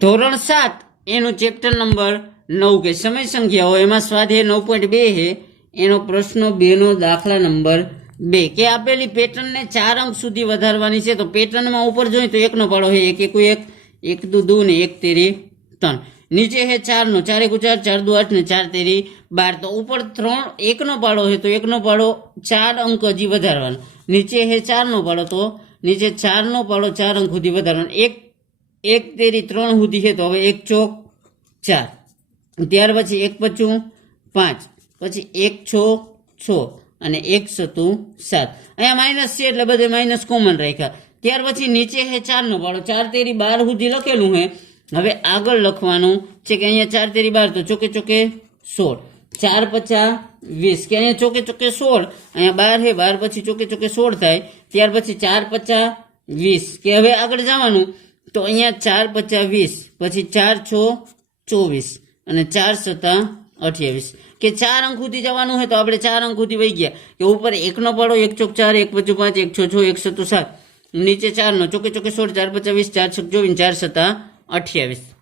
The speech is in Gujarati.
ધોરણ 7 એનું ચેપ્ટર નંબર 9 કે સમય સંખ્યાઓ એમાં સ્વાધ્યાય 9.2 હે એનો પ્રશ્ન 2 નો દાખલા નંબર 2 કે આપેલી પેટર્નને 4 અંક સુધી વધારવાની છે. તો પેટર્નમાં ઉપર જોઈએ તો 1 નો પાડો હે 1 1 1 1 2 2 ને 1 તેરી 3. નીચે હે 4 નો 4 1 4 4 2 8 ને 4 તેરી 12. તો ઉપર 1 નો પાડો હે તો 1 નો પાડો 4 અંક હજી વધારવાનો. નીચે હે 4 નો પાડો તો નીચે 4 નો પાડો 4 અંક સુધી વધારવાનો. 1 તેરી 3 સુધી છે તો હવે 1 ચોક 4, ત્યાર પછી 1 પચું 5, પછી 1 6 6 અને 1 સતું 7. અહીંયા માઇનસ છે એટલે બધે માઇનસ કોમન રાખ્યા. ત્યાર પછી નીચે હે 4 નો પાડો 4 તેરી 12 સુધી લખેલું હે. હવે આગળ લખવાનું છે કે અહીંયા 4 તેરી 12 તો ચોકે ચોકે 16, 4 50 20 કે અહીંયા ચોકે ચોકે 16, અહીંયા 12 હે 12 પછી ચોકે ચોકે 16 થાય. ત્યાર પછી 4 50 20 કે હવે આગળ જવાનું તો અહીંયા 4 50 20 પછી 4 6 24 અને 4 7 28 કે 4 અંક સુધી જવાનું હોય તો આપણે 4 અંક સુધી વહી ગયા કે ઉપર 1 નો પાડો 1 ચોક 4 1 પચું 5 1 6 6 1 સતું 7, નીચે 4 નો ચોકે ચોકે 16 4 50 20 4 6 24 4 7 28.